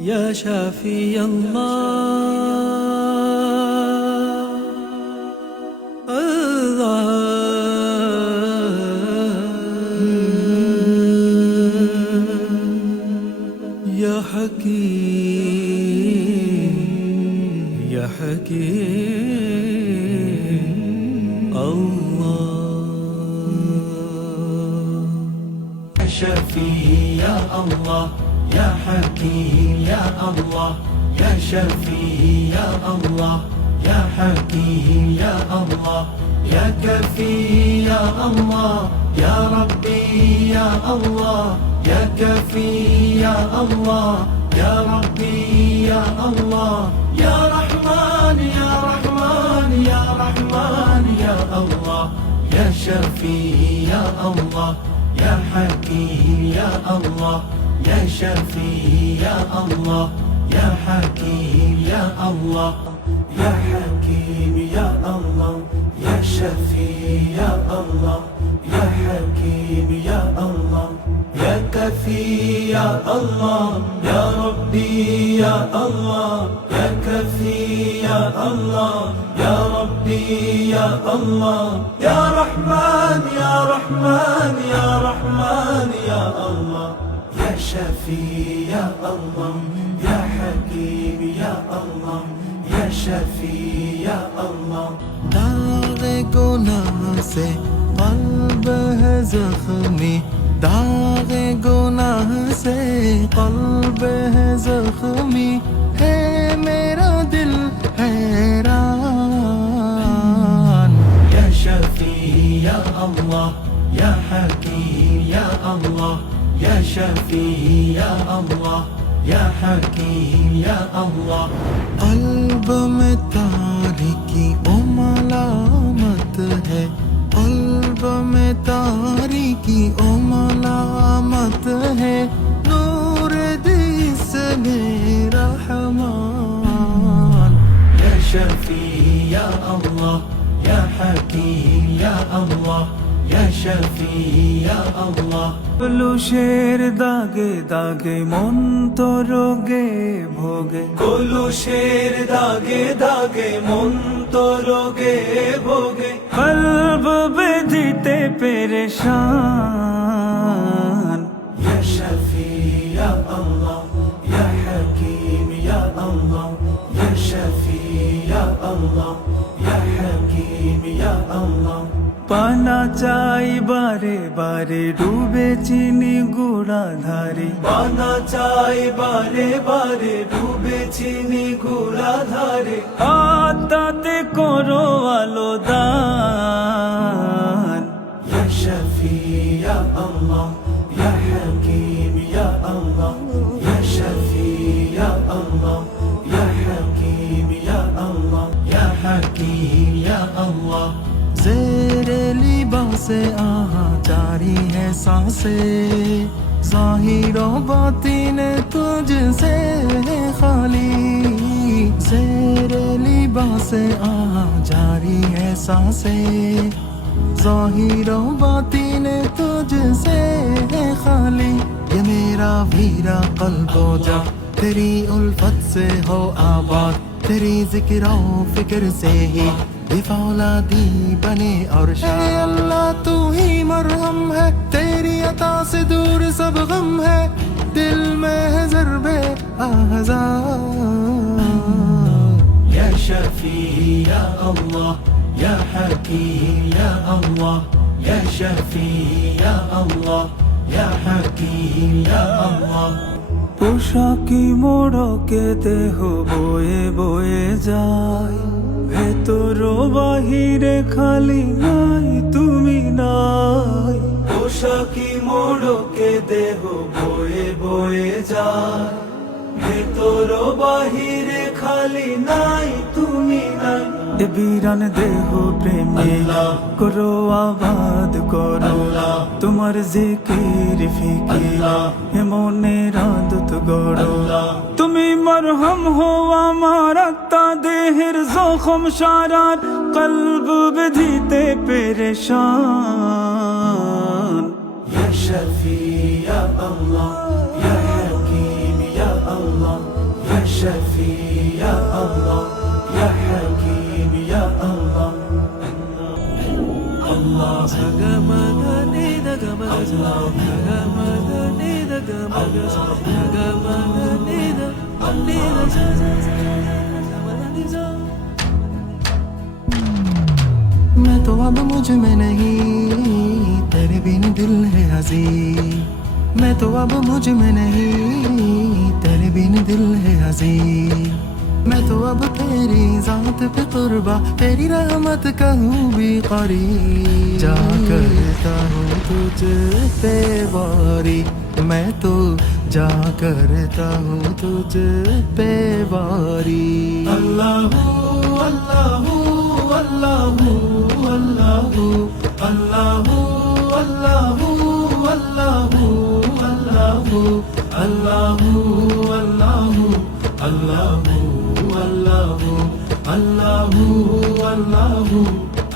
يا شافي الله الله يا حكيم يا حكيم الله يا شفي يا الله يا حكيم يا الله يا شفي يا الله يا حكيم يا الله يا كفي يا الله يا ربي يا الله يا كفي يا الله يا ربي يا الله يا رحمن يا رحمن يا رحمن يا الله يا شفي يا الله يا حكيم يا الله يا شفي يا الله يا حكيم يا الله يا حكيم يا الله يا شفي يا الله يا حكيم يا الله يا كفي يا الله يا ربي يا الله يا كفي يا الله يا ربي يا الله يا رحمن يا رحمن يا رحمن يا الله يا شفي يا الله يا حكيم يا الله يا شفي يا الله दाग गुनाह से कल्ब है जख्मी दाग गुनाह से कल्ब है जख्मी है मेरा दिल हैरान يا شفي يا الله يا حكيم يا الله يا شفي يا الله يا حكيم يا الله قلب में तारीकी ओ मलामत है قلب में तारीकी ओ मलामत है नूर दिस मेरा रहमान يا شفي يا الله يا حكيم يا الله يا شفي يا الله বলো শের দাগে দাগে মন তো রোগে ভোগে কলুষের দাগে দাগে মন তো রোগে ভোগে কলব বেদিতে পেরেশান يا شفي يا الله يا حكيم يا الله يا شفي يا الله يا حكيم يا الله পানা চাই বারে বারে ডুবে চিনি গুড়া ধারে পানা চাই বারে বারে ডুবে চিনি গুড়া ধারে আত্মাতে করো আলো দান يا شفي يا الله يا حكيم يا الله يا شفي يا الله يا حكيم يا الله يا حكيم يا الله ज़ेरे लिबास आहा जारी है सांसें ज़ाहिर बातिन तुझसे है खाली ज़ेरे लिबास आहा जारी है सांसें ज़ाहिर बातिन तुझसे है खाली ये मेरा वीरा क़ल्बो जा तेरी उल्फत से हो आबाद तेरी ज़िक्र और फ़िक्र से ही औलादी बने और शाह अल्लाह तू ही मरहम है तेरी अता से दूर सब गम है दिल में है ज़र्बे आहज़ा يا شفي يا الله يا حكيم يا الله يا شفي يا الله يا حكيم يا الله পোশাকি মোড়কে দেহ বয়ে বয়ে যায় ভেতর বাহিরে খালি নাই তুমি নাই পোশাকি মোড়কে দেহ বয়ে বয়ে যায় ভেতর বাহিরে খালি নাই তুমি নাই এ বিরান দেহ প্রেমে করো আবাদ করো তোমার জিকির ফিকির এ মনের আদত গড়ো তুমি মরহম হো আমার আত্মা দেহের জখম সারার কলব বিধিতে পেরেশান يا شفي يا الله يا حكيم يا الله يا شفي يا الله يا حكيم يا الله الله मैं तो अब मुझ में नहीं तेरे बिन दिल है हजी मैं तो अब मुझ में नहीं तेरे बिन दिल है हजी मैं तो अब तेरी जात पे कुर्बा तेरी रहमत कहूँ भी करीब जा करता हूँ तुझ पे वारी मैं तो जा करता हूँ तुझ पे वारी الله الله الله الله الله الله الله الله الله الله الله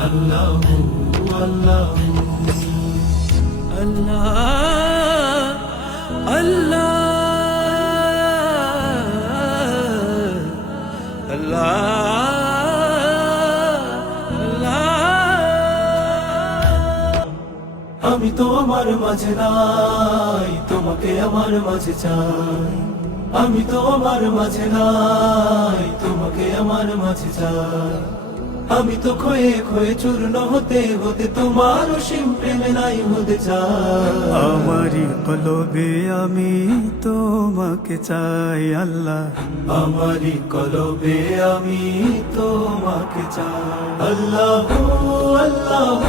الله الله الله আমি তো আমার মাঝে নাই তোমাকে আমার মাঝে চাই আমি তো আমার মাঝে নাই তোমাকে আমার মাঝে চাই আমি তো খয়ে খয়ে চূর্ণ হতে হতে তোমার অসীম প্রেমে নাই হতে চাই আমারি কলবে আমি তোমাকে চাই আল্লাহ আমারি কলবে আমি তোমাকে চাই আল্লাহ আল্লাহ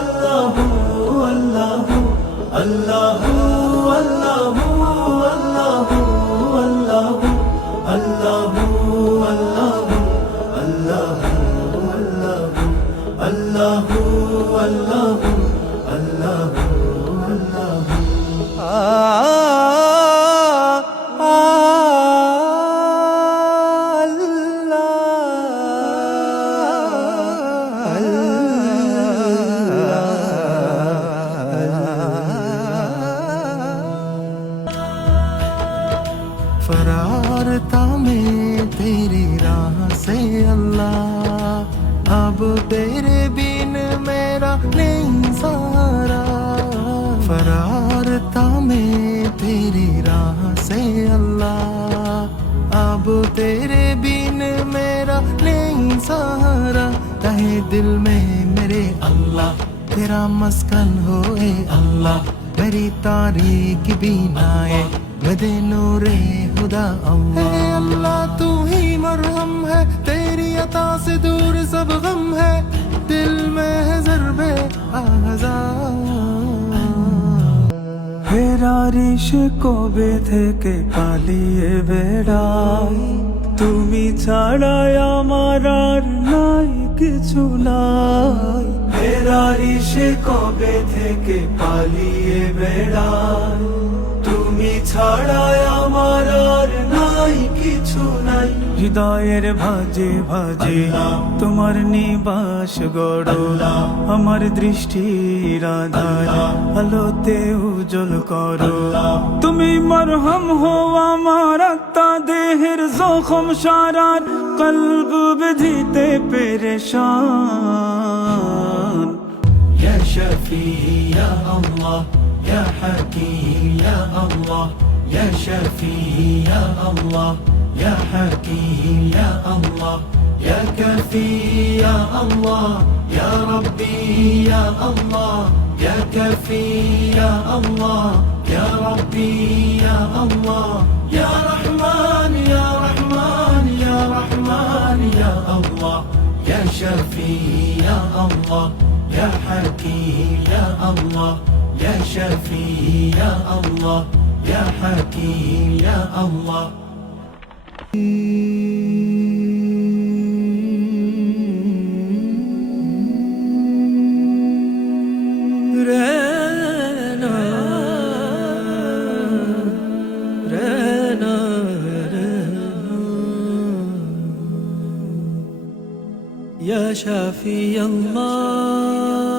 আল্লাহ আল্লাহ আল্লাহ আল্লাহ আল্লাহ আল্লাহ আল্লাহ আল্লাহ আল্লাহ আল্লাহ আল্লাহ फरारता में तेरी राह से अल्लाह अब तेरे बिन मेरा नहीं सहारा फरारता में तेरी राह से अल्लाह अब तेरे बिन मेरा नहीं सहारा रहे दिल में मेरे अल्लाह तेरा मस्कन होए अल्लाह मेरी तारीख बीनाए मदे नूरे खुदा अल्लाह तू ही मरहम है तेरी अता से दूर सब गम है दिल में है ज़र्बे ফেরারিশ কবে থেকে পালিয়ে বেড়াই তুমি ছাড়াই আমার আর নাই কিছু নাই ফেরারিশ কবে থেকে পালিয়ে বেড়াই তুমি ছাড়া আমার আর নাই কিছু নাই হৃদয়ের ভাজে ভাজে তোমার নিবাস গড়ো আমার দৃষ্টির আধার আলোতে উজ্জ্বল করো তুমি মরহম হো আমার আত্মা দেহের জখম সারার কলব বিধিতে পেরেশান يا شفي يا الله يا حكيم يا الله يا شفي يا الله يا حكيم يا الله يا كفي يا الله يا ربي يا الله يا كفي يا الله يا ربي يا الله يا رحمن يا رحمن يا رحمن يا الله يا شفي يا الله يا حكيم يا الله يا شفي يا الله يا حكيم يا الله يا شافي الله